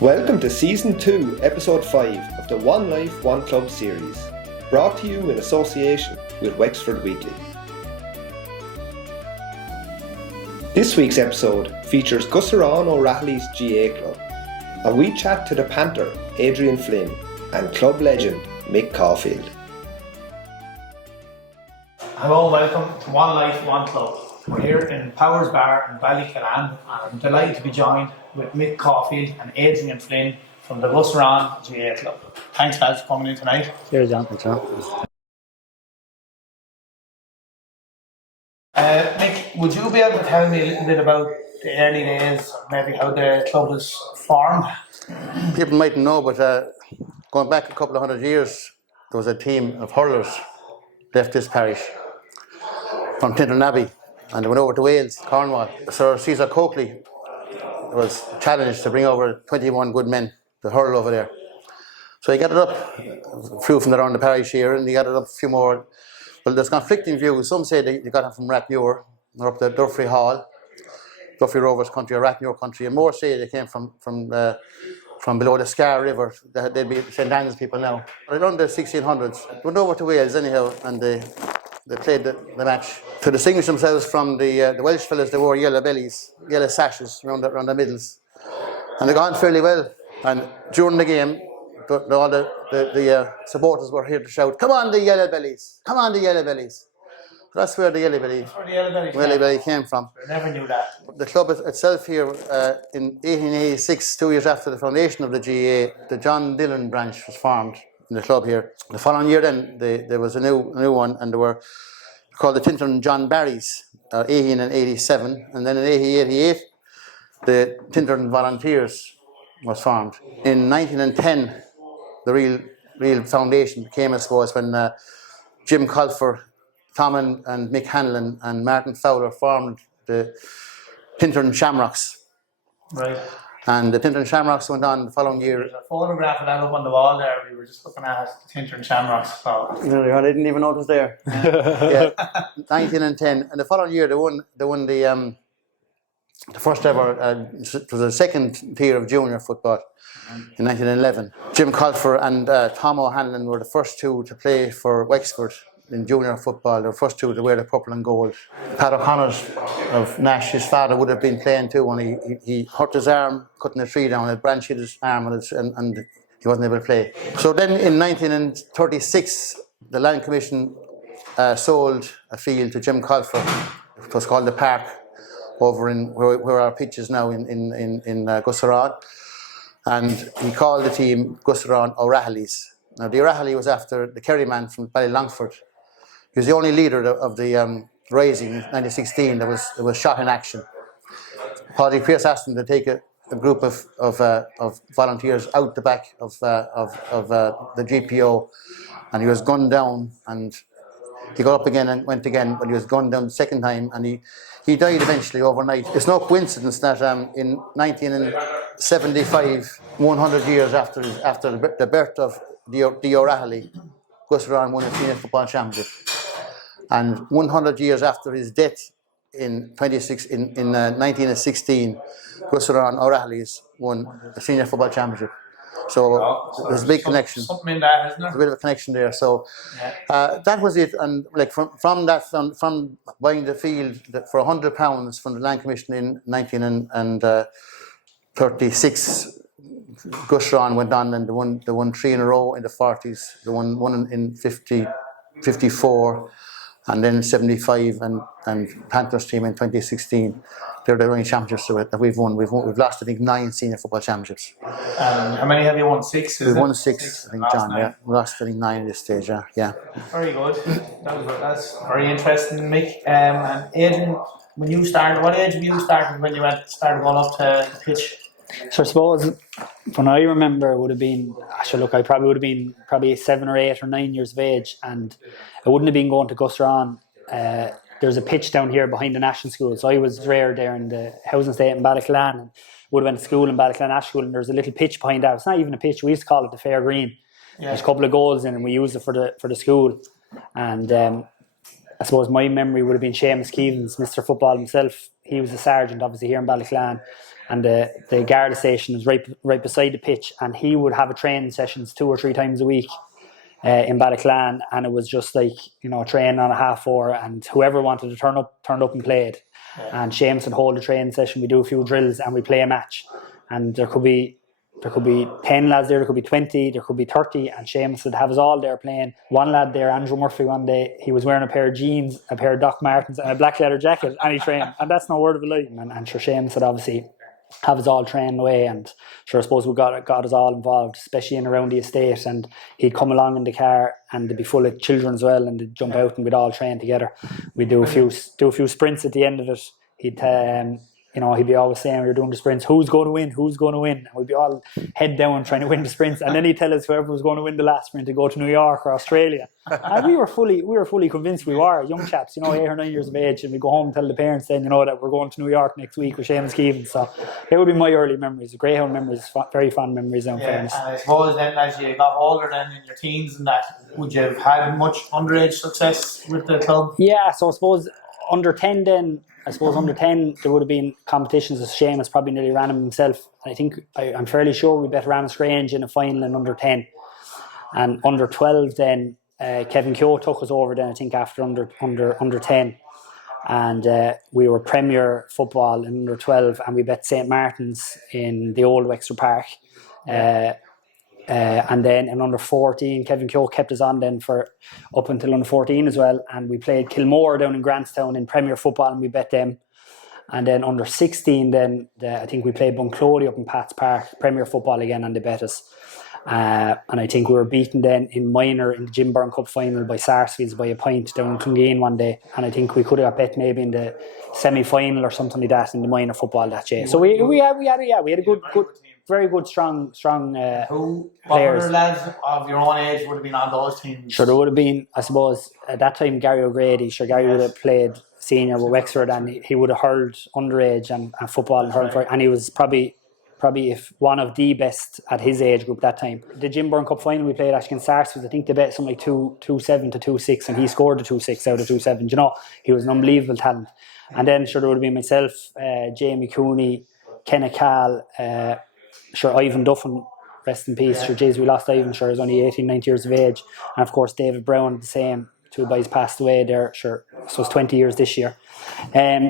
Welcome to Season 2, Episode 5 of the One Life, One Club series, brought to you in association with Wexford Weekly. This week's episode features Gusserane O'Rahilly's GA Club, and we chat to the Panther, Adrian Flynn, and club legend, Mick Caulfield. Hello and welcome to One Life, One Club. We're here in Powers Bar in Ballycallan, and I'm delighted to be joined with Mick Caulfield and Adrian Flynn from the Gusserane GA Club. Thanks guys for coming in tonight. Cheers, John. Mick, would you be able to tell me a little bit about the early days, maybe how the club was formed? People mightn't know, but going back a couple of 100 years, there was a team of hurlers left this parish from Tintern Abbey, and they went over to Wales, Cornwall. Sir Cesar Coakley was challenged to bring over 21 good men to hurl over there. So he got it up, a few from around the parish here, and he got it up a few more. Well, there's conflicting views. Some say they got it from Rathmuir, or up to Durfee Hall, Durfee Rovers country or Rathmuir country, and more say they came from below the Scar River. They'd be St. Anne's people now. Around the 1600s, went over to Wales anyhow, and they played the match. To distinguish themselves from the Welsh fellas, they wore yellow bellies, yellow sashes around the middles. And they got on fairly well. And during the game, all the supporters were here to shout, "Come on, the yellow bellies! Come on, the yellow bellies!" That's where the yellow belly came from. I never knew that. The club itself here, in 1886, 2 years after the foundation of the GA, the John Dillon branch was formed in the club here. The following year then, there was a new one, and they were called the Tintern John Barrys, 1887, and then in 1888, the Tintern Volunteers was formed. In 1910, the real foundation came, I suppose, when Jim Colfer, Tom and Mick Hanlon and Martin Fowler formed the Tintern Shamrocks. Right. And the Tintern Shamrocks went on the following year. There's a photograph of that up on the wall there. We were just looking at the Tintern Shamrocks. So. I didn't even know it was there. Yeah. 1910, and the following year they won the first ever. It was the second tier of junior football in 1911. Jim Colfer and Tom O'Hanlon were the first two to play for Wexford in junior football. They were the first two to wear the purple and gold. Pat O'Connor of Nash, his father, would have been playing too when he hurt his arm cutting a tree down. A branch hit his arm and he wasn't able to play. So then in 1936, the Land Commission sold a field to Jim Colfer. It was called the Park, over in where our pitch is now in Gusserane. And he called the team Gusserane O'Rahilly's. Now the O'Rahilly was after the Kerry man from Ballylongford. He was the only leader of the Rising in 1916 that was shot in action. Paddy Pierce asked him to take a group of volunteers out the back of the GPO, and he was gunned down, and he got up again and went again, but he was gunned down the second time, and he died eventually overnight. It's no coincidence that in 1975, 100 years after the birth of the O'Rahilly, Gusserane won a senior football championship. And 100 years after his death in 1916, Gusserane O'Rahilly's won a senior football championship. So there's a big connection. Something in that, isn't there? There's a bit of a connection there. So that was it. And like from buying the field for £100 from the Land Commission in 1936, Gusserane went on and they won 3 in a row in the 40s. They won one in 54. And then 75 and Panthers team in 2016. They're the only championships that we've won. We've lost, I think, 9 senior football championships. How many have you won? 6? We've won 6, I think, John. 9. Yeah, we lost, I think, 9 at this stage. Yeah. Very good. That's very interesting, Mick. And Adrian, when you started, what age were you started when you started going up to the pitch? So I suppose when I remember, it would have been, I probably would have been 7 or 8 or 9 years of age, and I wouldn't have been going to Gusserane. There's a pitch down here behind the National School, so I was reared there in the housing estate in Ballycallan, and would have went to school in Ballycallan National School, and there's a little pitch behind that. It's not even a pitch, we used to call it the Fair Green. Yeah. There's a couple of goals in, and we used it for the school. And I suppose my memory would have been Seamus Keevans, Mr. Football himself. He was a sergeant, obviously, here in Ballycallan. and the Garda station is right beside the pitch, and he would have a training sessions 2 or 3 times a week in Ballyclan, and it was just like, training on a half hour, and whoever wanted to turned up and played. And Seamus would hold a training session, we do a few drills, and we play a match. And there could be 10 lads there could be 20, there could be 30, and Seamus would have us all there playing. One lad there, Andrew Murphy, one day, he was wearing a pair of jeans, a pair of Doc Martens, and a black leather jacket, and he trained. And that's no word of a lie. And sure, Seamus would obviously have us all trained away, and sure, I suppose we got us all involved, especially in around the estate. And he'd come along in the car, and they'd be full of children as well, and they'd jump out, and we'd all train together. We'd do a few sprints at the end of it. He'd be always saying, when we were doing the sprints, who's going to win? And we'd be all head down trying to win the sprints, and then he'd tell us whoever was going to win the last sprint to go to New York or Australia. And we were fully convinced we were young chaps, 8 or 9 years of age, and we go home and tell the parents then, that we're going to New York next week with Seamus Keevan. So it would be my early memories, greyhound memories, very fond memories. In fairness. And I suppose then, as you got older, then in your teens and that, would you have had much underage success with the club? Yeah, so I suppose under 10 then. Under 10, there would have been competitions. As Seamus probably nearly ran them himself. I think I'm fairly sure we bet Ramsgrange in a final in under 10, and under 12. Then Kevin Keogh took us over. Then I think after under 10, and we were Premier football in under 12, and we bet St Martin's in the old Wexford Park. And then in under 14, Kevin Keogh kept us on then for up until under 14 as well, and we played Kilmore down in Grantstown in Premier football, and we bet them. And then under 16, then I think we played Bunclody up in Pats Park, Premier football again, and they bet us. And I think we were beaten then in minor in the Jim Byrne Cup final by Sarsfields by a point down in Clongeen one day, and I think we could have got bet maybe in the semi-final or something like that in the minor football that year. So we had a good very good, strong Who, players. Other lads of your own age would have been on those teams? Sure, there would have been, I suppose, at that time, Gary O'Grady. Sure, Gary would have played senior with Wexford, and he would have hurled underage and football and hurling, and he was probably if one of the best at his age group that time. The Jim Byrne Cup final we played against Sarsfields, I think they bet something like 2-7 to 2-6, and he scored the 2-6 out of 2-7. He was an unbelievable talent. And then sure, there would have been myself, Jamie Cooney, Kenneth Call, sure, Ivan Duffin, rest in peace. Sure, jeez, we lost Ivan. Sure, he was only 18, 19 years of age, and of course David Brown, the same. 2 boys passed away there. Sure, so it's 20 years this year.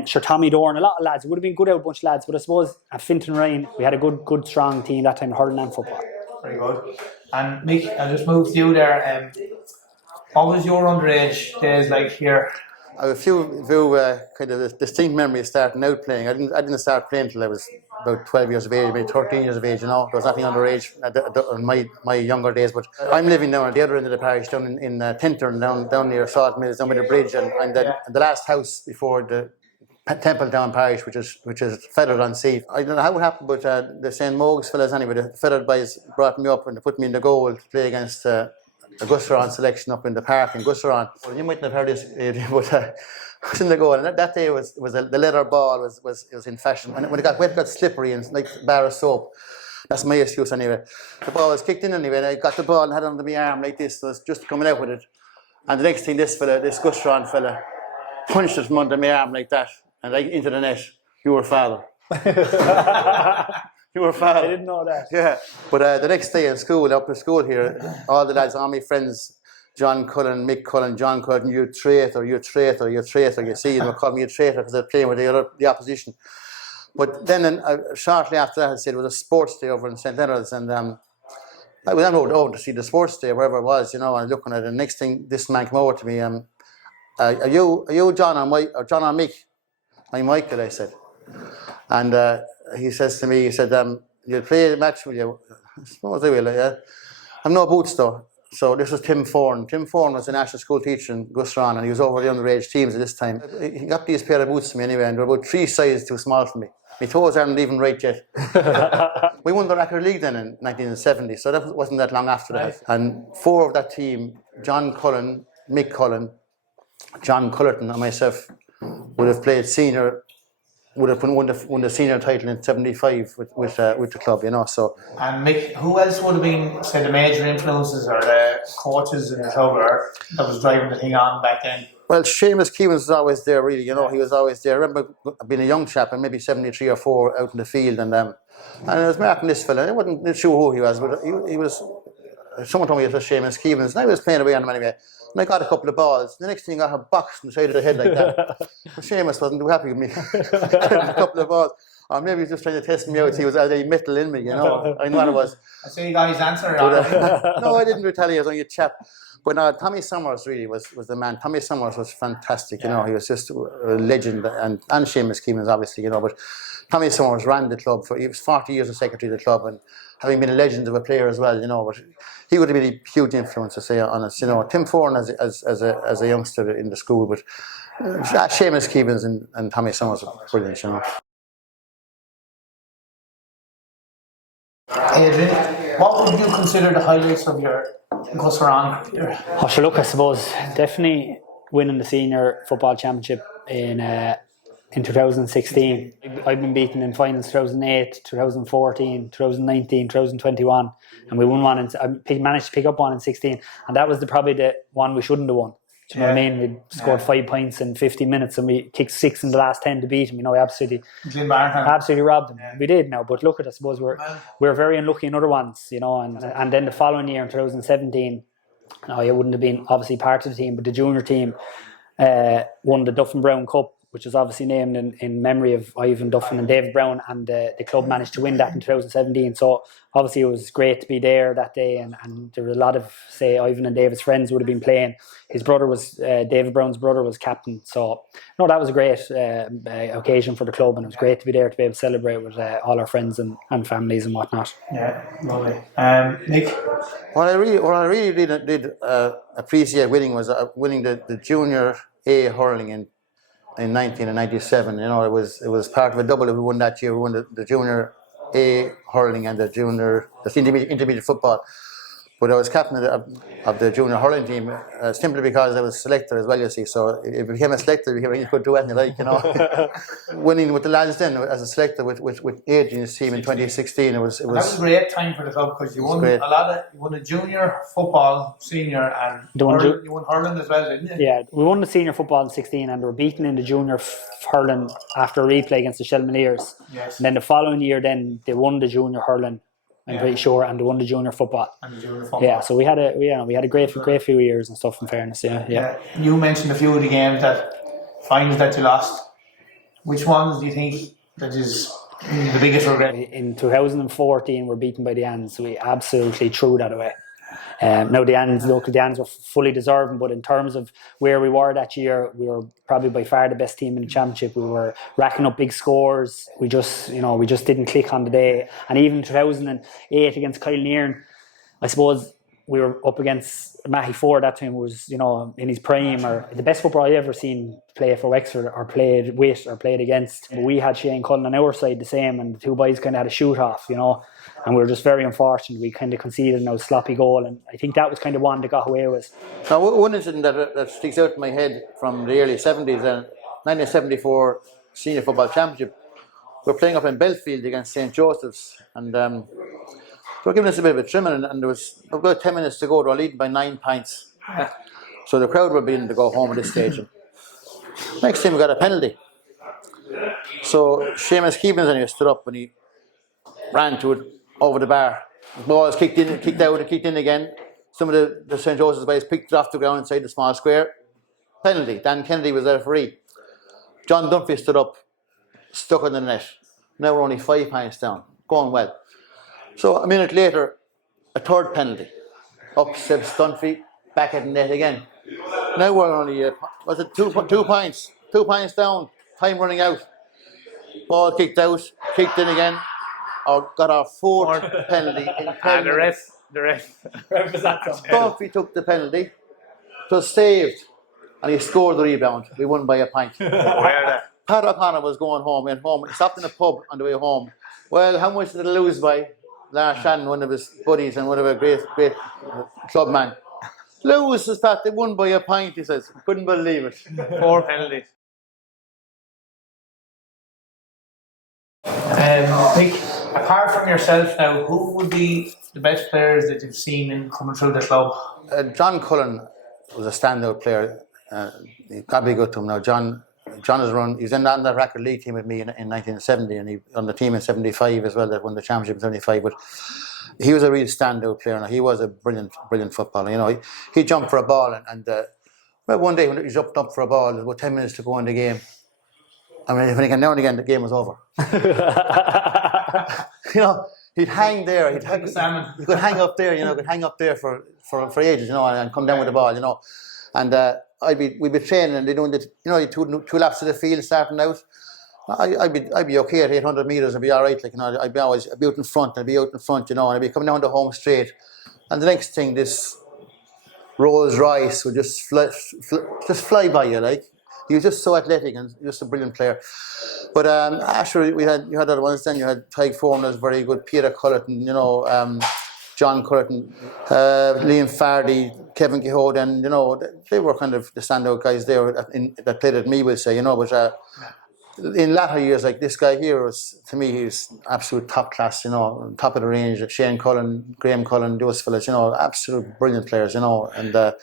Sure, Tommy Dorn, a lot of lads. It would have been a good out bunch of lads, but I suppose at Finton Ryan we had a good strong team that time, hurling and football. Very good. And Mick, I'll just move to you there. What was your underage days like here? I have a few kind of distinct memories starting out playing. I didn't start playing until I was about 12 years of age, maybe 13 years of age. There was nothing underage in my younger days. But I'm living down at the other end of the parish, down in Tintern, down near Salt Mills, down by the bridge, and I'm the last house before the Templetown parish, which is Feathered on Sea. I don't know how it happened, but the St. Mogues fellas anyway, the Feathered boys brought me up and they put me in the goal to play against a Gusserane selection up in the park in Gusserane. Well, you mightn't have heard this, but I was in the goal, and that day the leather ball was in fashion. And when it got wet, it got slippery and like a bar of soap. That's my excuse anyway. The ball was kicked in anyway, and I got the ball and had it under my arm like this. So I was just coming out with it, and the next thing, this Gusserane fella, punched it from under my arm like that, and like into the net. You were father. You were father. I didn't know that. Yeah, but the next day in school, up in school here, all the lads, all my friends, John Cullen, Mick Cullen, John Cullen, you traitor. You see, they called me a traitor because they're playing with the opposition. But then shortly after that, I said it was a sports day over in St. Leonard's, and I went over to see the sports day, wherever it was, and looking at it. The next thing, this man came over to me, are you John or John or Mick? I'm Michael, I said. And he says to me, you'll play the match, will you? I suppose I will, yeah. I'm no boots though. So this was Tim Foran. Tim Foran was a national school teacher in Gusserane, and he was over the underage teams at this time. He got these pair of boots to me anyway, and they were about 3 sizes too small for me. My toes aren't even right yet. We won the Record League then in 1970, so that wasn't that long after that. And 4 of that team, John Cullen, Mick Cullen, John Cullerton and myself, would have played senior would have won the senior title in '75 with the club, you know. So And Mick, who else would have been, say, the major influences or the coaches in the club or that was driving the thing on back then? well, Seamus Keevan was always there, really. You know, he was always there. I remember being a young chap and maybe 73 or 4 out in the field, and I was marking this fella. I wasn't sure who he was, but he was. Someone told me it was Seamus Keevans, and I was playing away on him anyway. And I got a couple of balls. The next thing I got a box on the side of the head like that. But Seamus wasn't too happy with me. A couple of balls. Or maybe he was just trying to test me out. He was a metal in me, you know. I know what it was. I see you got his answer. No, I didn't retaliate. I was only a chap. But no, Tommy Summers really was the man. Tommy Summers was fantastic, you know. He was just a legend. And Seamus Keevans, obviously, you know. But Tommy Summers ran the club he was 40 years as secretary of the club, and having been a legend of a player as well, you know. But he would have been a huge influence, to say honest, you know. Tim Foran as a youngster in the school, but Seamus Keevans and Tommy Summers were brilliant, you know. Adrian, what would you consider the highlights of your Gusserane career? Oh, sure, look, I suppose definitely winning the senior football championship in 2016. I've been beaten in finals 2008, 2014, 2019, 2021, and we won one. I managed to pick up one in 16, and that was probably the one we shouldn't have won. Do you know what I mean? We scored 5 points in 50 minutes, and we kicked 6 in the last 10 to beat them. You know, we absolutely robbed them. We did now, but look, I suppose we're very unlucky in other ones. You know, and then the following year in 2017, no, I wouldn't have been obviously part of the team, but the junior team won the Duffin Brown Cup, which was obviously named in memory of Ivan Duffin and David Brown, and the club managed to win that in 2017. So obviously it was great to be there that day, and there were a lot of, say, Ivan and David's friends would have been playing. His brother was, David Brown's brother was captain. So no, that was a great occasion for the club, and it was great to be there to be able to celebrate with all our friends and families and whatnot. Yeah, lovely. Nick? What I really did appreciate winning was winning the junior A hurling in 1997. You know, it was part of a double that we won that year. We won the junior A hurling and the intermediate football. But I was captain of the junior hurling team simply because I was selector as well, you see. So if you became a selector, you could do anything you like, you know. Winning with the lads then as a selector with Adrian's team in 2016, it was. That was a great time for the club because you won you won a junior football, senior, and you won hurling as well, didn't you? Yeah, we won the senior football in 16, and we were beaten in the junior hurling after a replay against the Shelmaliers. Yes. And then the following year, then they won the junior hurling. I'm pretty sure, and they won the junior football. Yeah, so we had a great few years and stuff. In fairness, yeah. You mentioned a few of the games finals that you lost. Which ones do you think that is the biggest regret? In 2014, we're beaten by the Ans. We absolutely threw that away. Now the Ans were fully deserving, but in terms of where we were that year, we were probably by far the best team in the championship. We were racking up big scores. We just didn't click on the day. And even 2008 against Kyle Nearn, I suppose we were up against Matty Ford that time, who was, you know, in his prime, or the best football I ever seen play for Wexford or played with or played against. But we had Shane Cullen on our side the same, and the two boys kind of had a shoot off, you know. And we were just very unfortunate. We kind of conceded a sloppy goal, and I think that was kind of one that got away with. Now, one incident that sticks out in my head from the early 70s, 1974 Senior Football Championship, we're playing up in Belfield against St. Joseph's, and they were giving us a bit of a trimming, and there was about 10 minutes to go. They were leading by 9 points. So the crowd were beginning to go home at this stage. And next time we got a penalty. So Seamus Keevans anyway stood up and he ran to it over the bar. The ball was kicked in, kicked out, and kicked in again. Some of the St. Joseph's boys picked it off the ground inside the small square. Penalty. Dan Kennedy was the referee. John Dunphy stood up, stuck in the net. Now we're only 5 points down. Going well. So a minute later, a third penalty. Up steps Dunphy, back at the net again. Now we're only, was it 2 points? 2 points down, time running out. Ball kicked out, kicked in again. Got our fourth penalty in 10 minutes. The ref. Dunphy took the penalty. It was saved. And he scored the rebound. We won by a point. Pat O'Connor was going home, went home. He stopped in a pub on the way home. Well, how much did they lose by? Lars Shannon, one of his buddies and one of a great club man. Lewis says, Pat, they won by a pint, he says. Couldn't believe it. 4 penalties. Nick, apart from yourself now, who would be the best players that you've seen in coming through the club? John Cullen was a standout player. He got to be good to him now. John has run. He was in that record league team with me in 1970, and he on the team in '75 as well that won the championship in '75. But he was a real standout player. Now he was a brilliant footballer. You know, he jumped for a ball, and well, one day when he jumped up for a ball, there was about 10 minutes to go in the game. I mean, when he came down again, the game was over. You know, he'd hang there. He could hang up there. You know, could hang up there for ages. You know, and come down with the ball. You know, and we'd be training and they're doing the, you know, two laps of the field starting out. I'd be okay at 800 meters. I'd be all right. Like, you know, I'd be out in front. You know, and I'd be coming down the home straight. And the next thing, this Rolls Royce would just fly by you. Like, he was just so athletic and just a brilliant player. But after you had other ones. Then you had Tyke Foreman was very good. Peter Cullerton, you know, John Cullerton, Liam Fardy, Kevin Quixote, and you know they were kind of the standout guys there that played at me. We'll say, you know, but in latter years, like this guy here was, to me, he was absolute top class. You know, top of the range. Shane Cullen, Graham Cullen, those fellas, you know, absolute brilliant players. You know, and the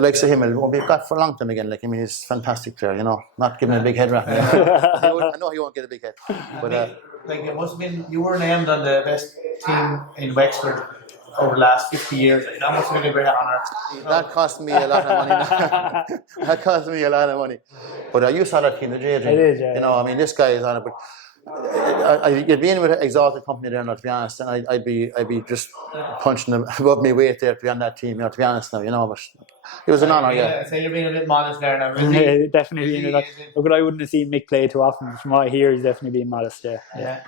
likes of him won't be back for a long time again. Like, I mean, he's a fantastic player. You know, not giving him a big head wrap. I know he won't get a big head, but. Like, it must have been, you were named on the best team in Wexford over the last 50 years. That must have been a great honour. That cost me a lot of money. That cost me a lot of money. But you saw that team, the J. It is, yeah. You know, I mean, this guy is on it. But you'd be in with an exalted company there now, to be honest, and I'd be just punching above my weight there to be on that team, you know, to be honest now, you know, but it was an honour, yeah. I'd say you're being a bit modest there now, Yeah, definitely. You know, look, I wouldn't have seen Mick play too often. From what I hear, he's definitely being modest there. Yeah.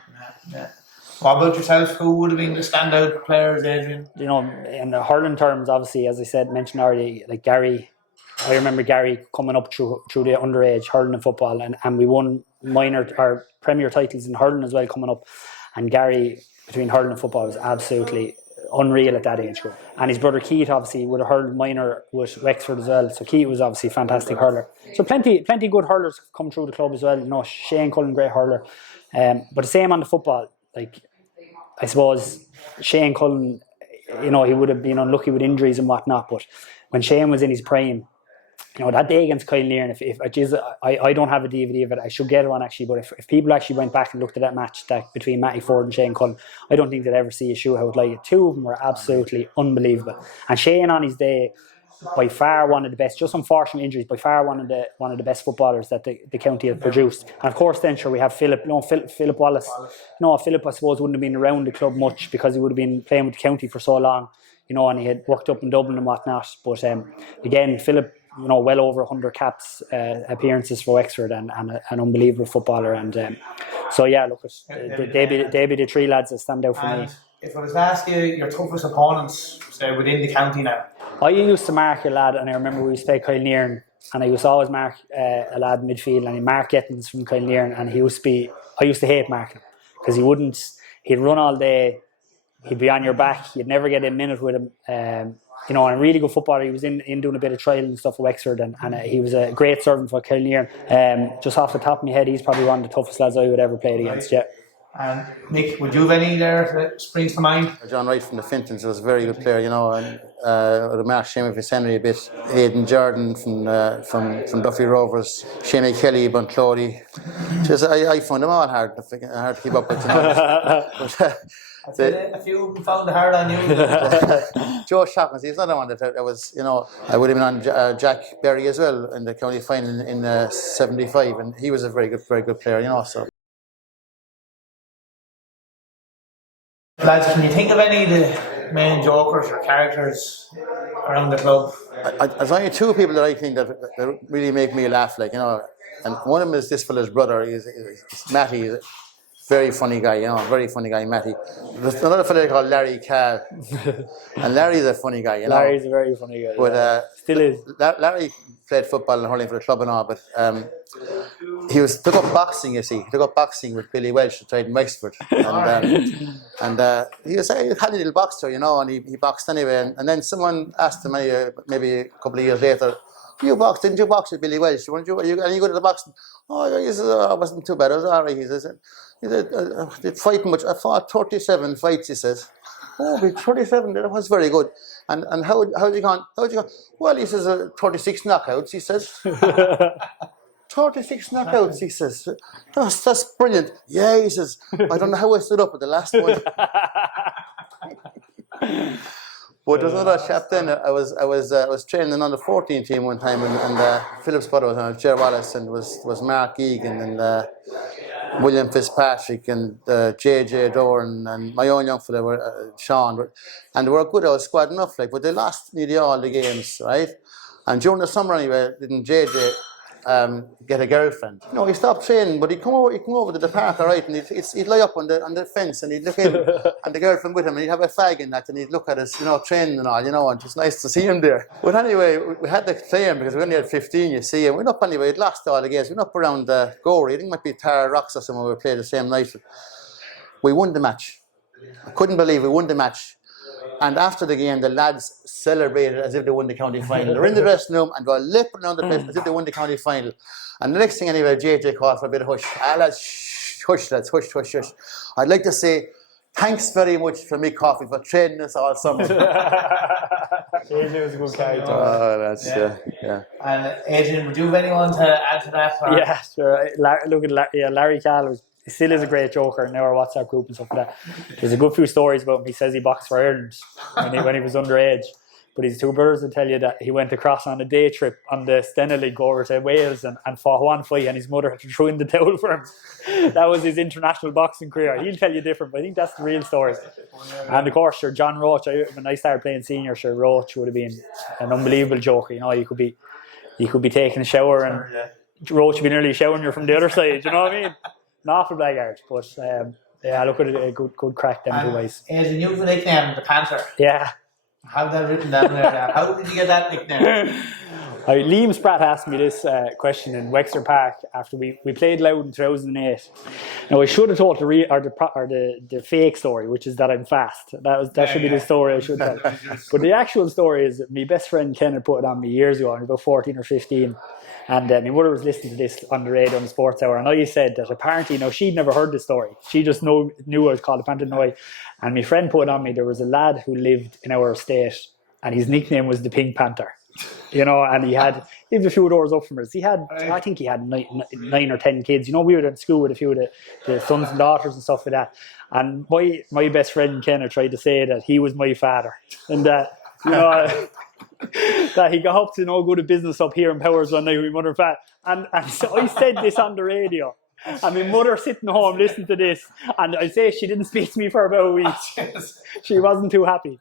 What about yourself? Who would have been the standout players, Adrian? You know, in the hurling terms, obviously, as I said, mentioned already, like Gary. I remember Gary coming up through the underage hurling and football, and we won minor or premier titles in hurling as well coming up. And Gary, between hurling and football, was absolutely unreal at that age group. And his brother Keith obviously would have hurled minor with Wexford as well. So Keith was obviously a fantastic hurler. So plenty good hurlers come through the club as well. You know, Shane Cullen, great hurler. But the same on the football. Like, I suppose Shane Cullen, you know, he would have been unlucky with injuries and whatnot. But when Shane was in his prime, you know, that day against Kyle Near, I don't have a DVD of it. I should get one actually. But if people actually went back and looked at that match between Matty Ford and Shane Cullen, I don't think they'd ever see a shootout like it. Two of them were absolutely unbelievable. And Shane on his day, by far one of the best, just unfortunate injuries, by far one of the best footballers that the county has produced. And of course then sure we have Philip Wallace. No, Philip I suppose wouldn't have been around the club much because he would have been playing with the county for so long, you know, and he had worked up in Dublin and whatnot. But again, Philip, you know, well over 100 caps, appearances for Wexford, and an unbelievable footballer. And so yeah, look, they be the three lads that stand out for me. If I was to ask you your toughest opponents, say within the county now, I used to mark a lad, and I remember we used to play Kyle Nearn, and I used to always mark a lad midfield, and Mark Gettins from Kyle Nearn, and I used to hate marking him because he'd run all day, he'd be on your back, you'd never get a minute with him. You know, and a really good footballer. He was in doing a bit of trial and stuff at Wexford, and he was a great servant for Kyle Nearn. Just off the top of my head, he's probably one of the toughest lads I would ever play against. Yeah. And Nick, would you have any there that springs to mind? John Wright from the Fintons was a very good player, you know, and I would have marked Seamus Fitzhenry a bit. Aidan Jordan from Duffy Rovers, Shane Kelly, Bunclody. Just I find them all hard to keep up with. You know. A few found it hard on you. Joe Shockins, he's another one that was, you know, I would have been on Jack Berry as well in the county final in '75, and he was a very good player, you know. So, lads, can you think of any of the main jokers or characters around the club? There's only two people that I think that really make me laugh, like, you know, and one of them is this fella's brother. He's Matty. He's a very funny guy, you know, very funny guy, Matty. There's another fella called Larry Carr, and Larry's a funny guy, you know. Larry's a very funny guy. But still is. Larry played football and hurling for the club and all, but he took up boxing. You see, he took up boxing with Billy Welsh, who tried in Wexford, and he was a handy little boxer, you know, and he boxed anyway. And then someone asked him maybe a couple of years later, You boxed, didn't you box with Billy Welsh? Weren't you? And you go to the boxing. Oh, he says, I wasn't too bad. I was all right. He says, did fight much. I fought 37 fights, he says. Oh, but 37, that was very good. And how'd you gone? Well, he says, 36 knockouts, he says. 36 knockouts, he says. That's brilliant. Yeah, he says, I don't know how I stood up at the last one. But there's another chap then. I was training on the 14 team one time, and Philip Sputter was on it, Ger Wallace, and was Mark Egan and William Fitzpatrick and JJ Doran and my own young fella were Sean, and they were a good old squad enough, like, but they lost nearly all the games, right? And during the summer anyway, didn't JJ get a girlfriend? No, he stopped training, but he'd come over to the park, all right, and he'd lie up on the fence and he'd look in, and the girlfriend with him, and he'd have a fag in that, and he'd look at us, training and all, and it was nice to see him there. But anyway, we had to play him because we only had 15, you see, and we went up anyway, we'd lost all the games, we went up around Gorey, I think it might be Tara Rocks or somewhere we played the same night. We won the match. I couldn't believe we won the match. And after the game, the lads celebrated as if they won the county final. They're in the dressing room and go lipping around the place as if they won the county final. And the next thing anyway, JJ called for a bit of hush. Lads, hush lads, hush. I'd like to say thanks very much for Mick Coffey for training us all summer. JJ was a good character. Oh, that's, yeah. And Adrian, would you have anyone to add to that? Or? Yeah, sure. Larry Cal still is a great joker in our WhatsApp group and stuff like that. There's a good few stories about him. He says he boxed for Ireland when he was underage. But his two brothers will tell you that he went across on a day trip on the Stena League over to Wales and fought one fight, and his mother had to throw in the towel for him. That was his international boxing career. He'll tell you different, but I think that's the real story. And of course, sure, John Roach, when I started playing senior, sure, Roach would have been an unbelievable joker. You could be taking a shower and Roach would be nearly showering you from the other side. You know what I mean? An awful blackguard, but look at it, a good crack them two ways. Adrian, you've a nickname, the Panther. Yeah. Have that written down there. How did you get that nickname? Liam Spratt asked me this question in Wexford Park after we played Loud in 2008. Now I should have told the fake story, which is that I'm fast. That should be the story I should tell. But the actual story is that my best friend Ken had put it on me years ago. I was about 14 or 15. And my mother was listening to this on the radio on the Sports Hour, and I said that apparently, she'd never heard the story. She just knew I was called a Panther Noy. And my friend put it on me, there was a lad who lived in our estate, and his nickname was the Pink Panther. And he lived a few doors up from us. I think he had 9 or 10 kids. We were in school with a few of the sons and daughters and stuff like that. And my best friend Ken tried to say that he was my father, and that that he got up to no good a business up here in Powers one night with my mother and so I said this on the radio, and my mother sitting home listening to this, and I say she didn't speak to me for about a week. She wasn't too happy.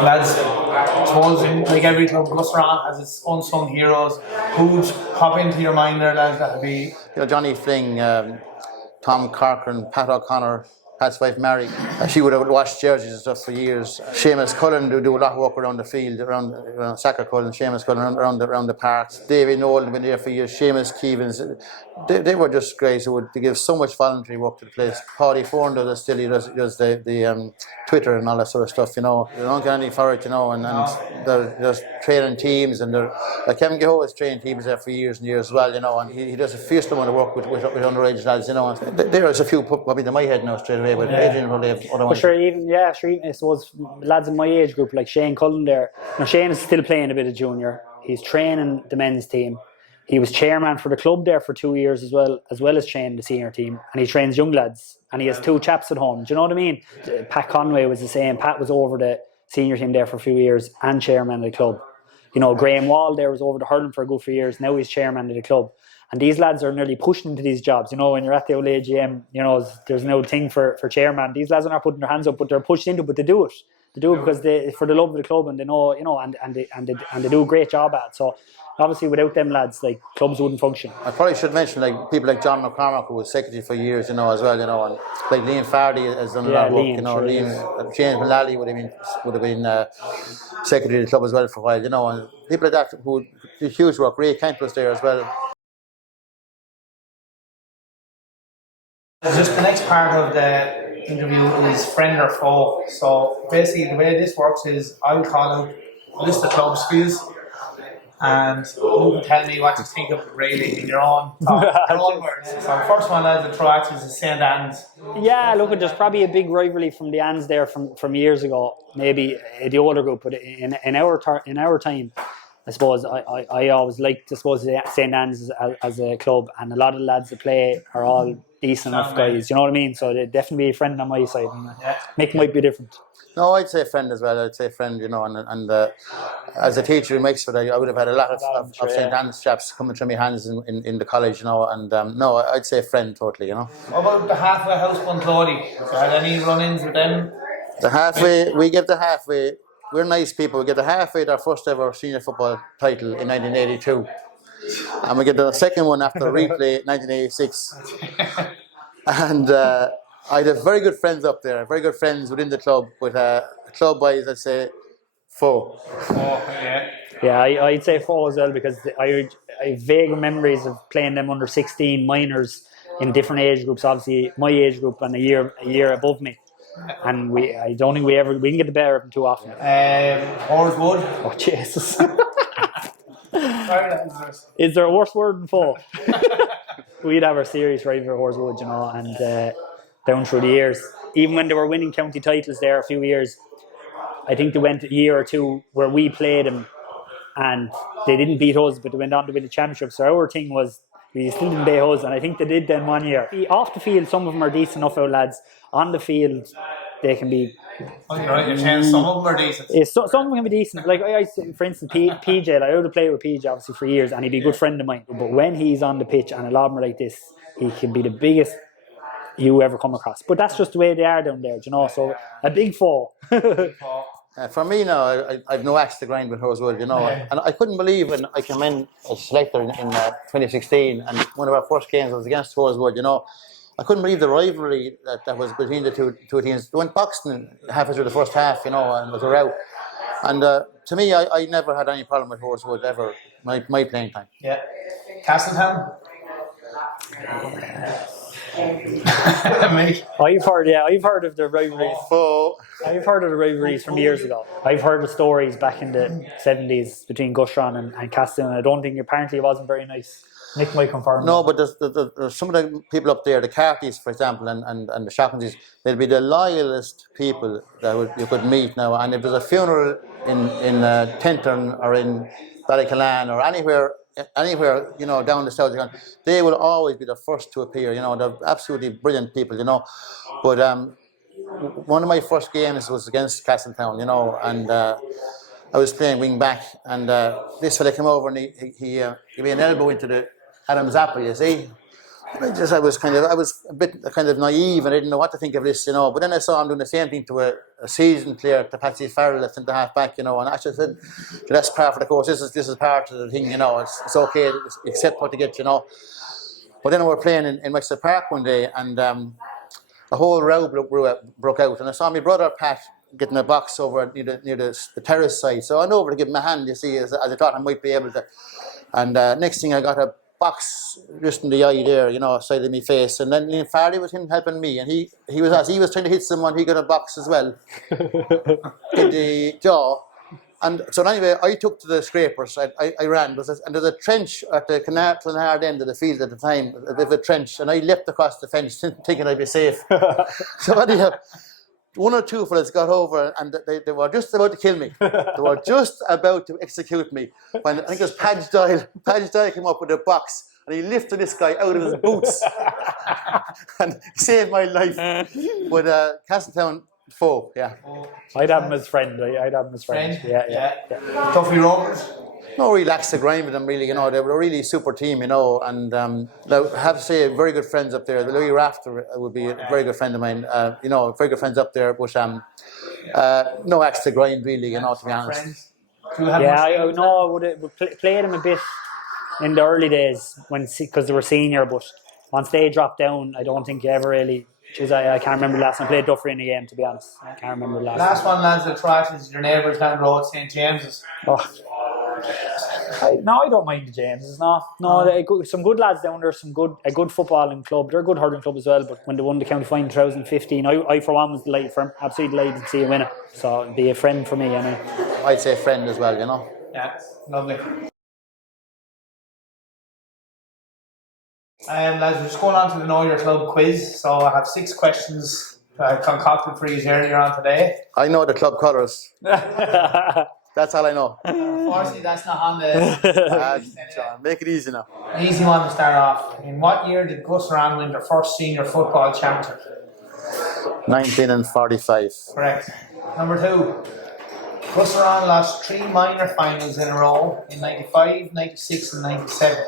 Lads, I suppose like every club, Gusserane has its unsung heroes. Who'd pop into your mind there, lads? That'd be Johnny Fling, Tom Corcoran, Pat O'Connor, Pat's wife Mary. She would have washed jerseys and stuff for years. Seamus Cullen do a lot of work around the field, around Sacre Cullen, Seamus Cullen around the parks. David Nolan had been there for years. Seamus Keevans. They were just great. They give so much voluntary work to the place. Paddy Foran does the Twitter and all that sort of stuff. They don't get any for it, and there's training teams, and Kevin Gaho has trained teams there for years and years as well, and he does a fierce amount of work with underage lads, and there's a few probably in my head now straight away, but Adrian will have other ones. Even I suppose lads in my age group like Shane Cullen there. Now Shane is still playing a bit of junior. He's training the men's team. He was chairman for the club there for 2 years as well as training the senior team, and he trains young lads, and he has 2 chaps at home. Do you know what I mean? Pat Conway was the same. Pat was over the senior team there for a few years and chairman of the club. Graham Wall there was over the hurling for a good few years. Now he's chairman of the club. And these lads are nearly pushed into these jobs. When you're at the old AGM, there's no thing for chairman. These lads are not putting their hands up, but they're pushed into it, but they do it. They do it because for the love of the club, and they know, and they do a great job at it. So obviously without them lads, clubs wouldn't function. I probably should mention people like John McCormack, who was secretary for years, as well, and like Liam Fardy has done a lot of work, Liam, James Mullally would have been secretary of the club as well for a while, and people like that who did huge work. Ray Kent was there as well. Just the next part of the interview is friend or foe. So basically, the way this works is I'll call out a list of clubs for you, and you can tell me what you think of it really in your own thoughts, your own words. So the first one I'll throw at you is St. Anne's. Yeah, look, there's probably a big rivalry from the Ans there from years ago, maybe the older group, but in our time, I suppose I always liked, I suppose, St. Anne's as a club, and a lot of the lads that play are all decent enough guys, you know what I mean? So they'd definitely be a friend on my side. And Mick might be different. No, I'd say friend as well. I'd say friend, and as a teacher in Wexford, I would have had a lot of St. Anne's chaps coming through my hands in the college, and no, I'd say friend totally, What about the halfway house Bunclody? So had any run-ins with them? The halfway, we get the halfway. We're nice people. We get the halfway to our first ever senior football title in 1982. And we get the second one after a replay in 1986. And I have very good friends up there, very good friends within the club, with club-wise, I'd say, foe. Yeah, I'd say foe as well, because I have vague memories of playing them under 16 minors in different age groups. Obviously, my age group and a year above me. And I don't think we didn't get the better of them too often. Horswood. Oh, Jesus. Is there a worse word than foe? We'd have our serious rival Horswood, and down through the years, even when they were winning county titles there a few years, I think they went a year or two where we played them and they didn't beat us, but they went on to win the championship. So our thing was, we still didn't beat us, and I think they did then one year. Off the field, some of them are decent enough, our lads. On the field, they can be... Well, you're right, you're saying some of them are decent. Some of them can be decent. Like, for instance, PJ, I would have played with PJ obviously for years, and he'd be a good friend of mine. But when he's on the pitch and a lot of them are like this, he can be the biggest you ever come across. But that's just the way they are down there, so a big foe. For me now, I've no axe to grind with Horswood, and I couldn't believe when I came in as selector in 2016, and one of our first games was against Horswood, I couldn't believe the rivalry that was between the two teams. They went boxing halfway through the first half, and it was a rout. And to me, I never had any problem with Horswood ever, my playing time. Yeah. Castletown? I've heard of the rivalries. I've heard of the rivalries from years ago. I've heard the stories back in the 70s between Gusserane and Castletown. I don't think, apparently it wasn't very nice. Nick might confirm. No, but there's some of the people up there, the Carties, for example, and the Shoppenses, they'll be the loyalest people that you could meet now. And if there's a funeral in Tintern or in Ballycalan or anywhere, down the south, they will always be the first to appear. They're absolutely brilliant people. But one of my first games was against Castletown, and I was playing wing back, and this fella came over and he gave me an elbow into the Adam's apple, you see. I was a bit kind of naive, and I didn't know what to think of this, But then I saw him doing the same thing to a seasoned player, to Patsy Farrell, at centre half back, and I just said, that's part of the course. This is part of the thing, It's okay, accept what you get, But then we were playing in Wexford Park one day, and a whole row broke out, and I saw my brother Pat getting a box over near the terrace side. So I went over to give him a hand, you see, as I thought I might be able to. And next thing I got a box just in the eye there, side of my face. And then Liam Farley was him helping me, and he was trying to hit someone, he got a box as well in the jaw. And so anyway, I took to the scrapers. I ran, and there's a trench at the Clonard end of the field at the time, a bit of a trench, and I leapt across the fence thinking I'd be safe. So anyhow, one or two fellas got over, and they were just about to kill me. They were just about to execute me. When I think it was Padge Doyle came up with a box, and he lifted this guy out of his boots and saved my life. With Castletown foe, yeah. I'd have him as friend. Yeah. Tuffy Rovers? No real axe to grind with them, really. They were a really super team, and I have to say, very good friends up there. The Louis Rafter would be a very good friend of mine. Very good friends up there, but no axe to grind, really. To be honest. I would play them a bit in the early days because they were senior, but once they dropped down, I don't think you ever really. I can't remember the last time I played Duffy in a game, to be honest. I can't remember the last one, lads, I'll try is your neighbours down the road, St. James's. Oh. No, I don't mind the Jameses. No, some good lads down there. A good footballing club. They're a good hurling club as well. But when they won the county final in 2015, I for one was delighted for him. Absolutely delighted to see him win it. So it'd be a friend for me. Anyway. I'd say friend as well. Yeah, lovely. Lads, we're just going on to the Know Your Club quiz. So I have 6 questions concocted for you earlier on today. I know the club colours. That's all I know. Unfortunately, that's not on the. John, make it easy now. An easy one to start off. In what year did Gusserane win their first senior football championship? 1945. Correct. Number 2. Gusserane lost 3 minor finals in a row in 95, 96 and 97.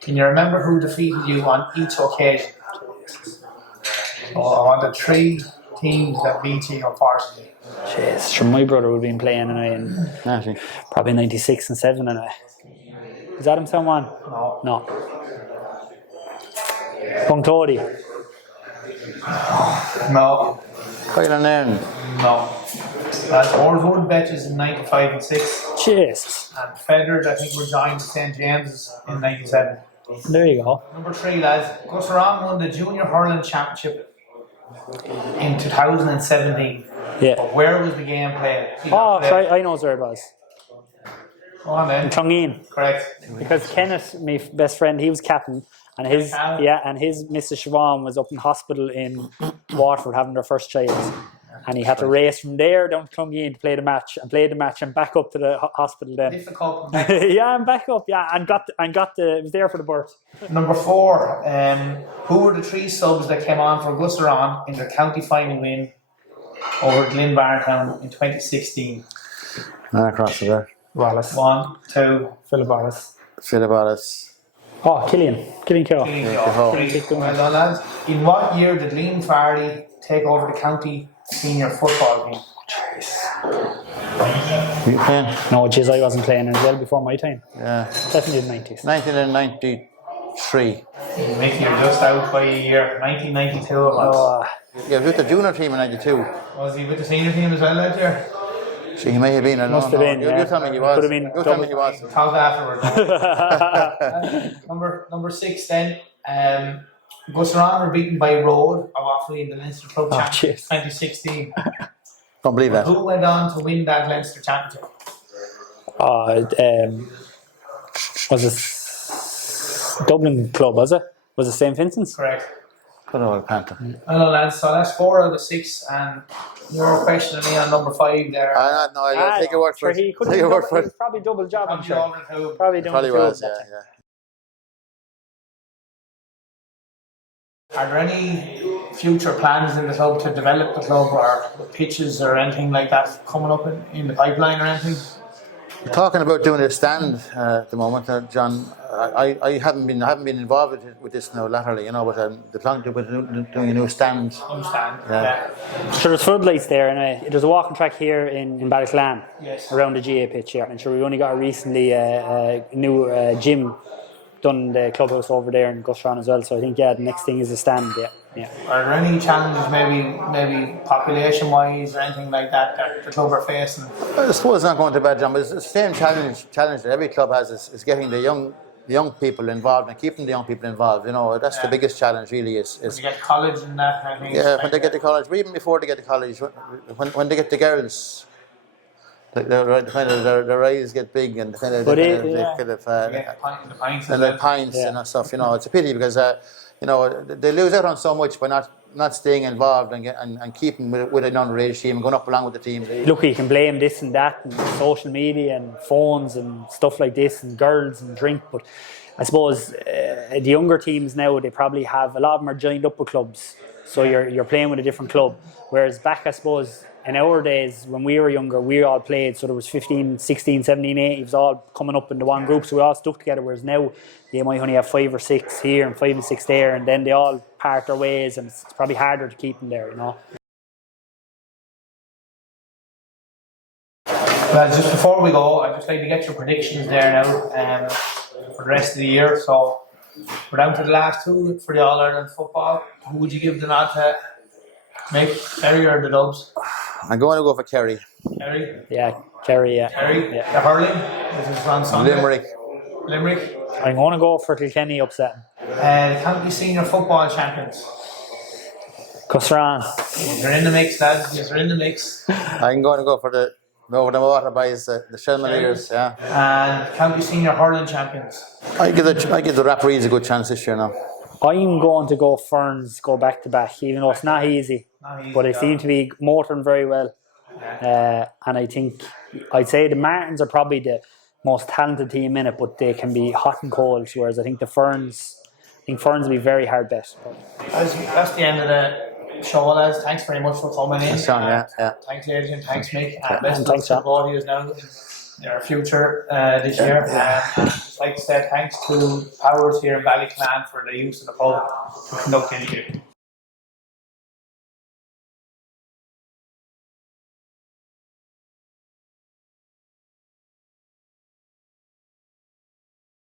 Can you remember who defeated you on each occasion? I wanted 3 teams that beat you, unfortunately. Jeez, sure, my brother would have been playing anyway in probably 96 and 7 anyway. Is that him someone? No. Punktodi. No. Kyle and Aaron. No. Orswood Betches in 95 and 6. Jesus. And Feathered, I think, were joined St James's in 97. There you go. Number 3, lads. Gusserane won the Junior Hurling Championship in 2017. Yeah. But where was the game played? I know where it was. Go on then. In Clongeen. Correct. Because Kenneth, my best friend, he was captain, and his Mrs. Siobhan was up in hospital in Waterford having their first child, and he had to race from there down to Clongeen to play the match and back up to the hospital then. Difficult. Yeah, and back up, and was there for the birth. Number 4, who were the 3 subs that came on for Gusserane in their county final win over Glenbarntown in 2016? Across there. Wallace. 1, 2. Philip Wallace. Philip Wallace. Oh, Killian Keogh. Well done, lads. In what year did Liam Farley take over the county senior football team? Were you playing? No, jeez, I wasn't playing as well before my time. Yeah. Definitely in the 90s. 1993. Mickey, you're just out by a year. 1992 it was. Yeah, with the junior team in 92. Was he with the senior team as well that year? So he may have been. Must have been. You tell me he was. Could have been. You tell me he was. Talk afterwards. Number 6 then. Gusserane were beaten by Road of Offaly in the Leinster Club Championship 2016. Can't believe that. Who went on to win that Leinster Championship? Was it Dublin club, was it? Was it St. Vincent's? Correct. Good old Panther. Hello lads, so that's 4 out of 6 and you're questioning me on number 5 there. I'll take your word for it. He could Take your word for it. probably double job, I'm sure. Probably Probably was, yeah. Are there any future plans in the club to develop the club or pitches or anything like that coming up in the pipeline or anything? Talking about doing a stand at the moment, John. I haven't been involved with this now latterly, but the plan to doing a new stand. Yeah. Sure, there's floodlights there, and there's a walking track here in Ballyclan around the GA pitch here. And sure, we only got recently a new gym done in the clubhouse over there in Gusserane as well. So I think the next thing is a stand. Yeah. Are there any challenges, maybe population-wise or anything like that the club are facing? I suppose it's not going to bad, John, but it's the same challenge that every club has is getting the young people involved and keeping the young people involved. That's the biggest challenge really is when you get to college and that, I think. Yeah, when they get to college, but even before they get to college, when they get to girls, their eyes get big and the pints and stuff. It's a pity because they lose out on so much by not staying involved and keeping with an underage team and going up along with the team. Look, you can blame this and that and social media and phones and stuff like this and girls and drink, but I suppose the younger teams now, they probably have, a lot of them are joined up with clubs, so you're playing with a different club, whereas back, I suppose, in our days when we were younger, we all played, so there was 15, 16, 17, 18s all coming up into one group, so we all stuck together, whereas now they might only have 5 or 6 here and 5 and 6 there, and then they all part their ways, and it's probably harder to keep them there, Well, just before we go, I'd just like to get your predictions there now for the rest of the year. So we're down to the last 2 for the All-Ireland football. Who would you give the nod to? Mick, Kerry or the Dubs? I'm going to go for Kerry. Kerry? yeah, Kerry, yeah. Kerry. Yeah. The hurling. This is on Sunday. Limerick. I'm going to go for Kilkenny upsetting. The county senior football champions. Gusserane. You're in the mix, lads. You're in the mix. I'm going to go for the over the water boys, the Shelmaliers, yeah. And county senior hurling champions. I give the Rivalries a good chance this year now. I'm going to go Ferns, go back to back, even though it's not easy. But they seem to be motoring very well. And I think, I'd say the Martins are probably the most talented team in it, but they can be hot and cold, whereas I think Ferns will be very hard bet. That's the end of the show, lads. Thanks very much for coming in. Yeah. Thanks, Adrian. Thanks, Mick. And best of luck to both of you now in their future this year. Just like I said, thanks to Powers here in Ballyclan for the use of the pub to conduct the interview.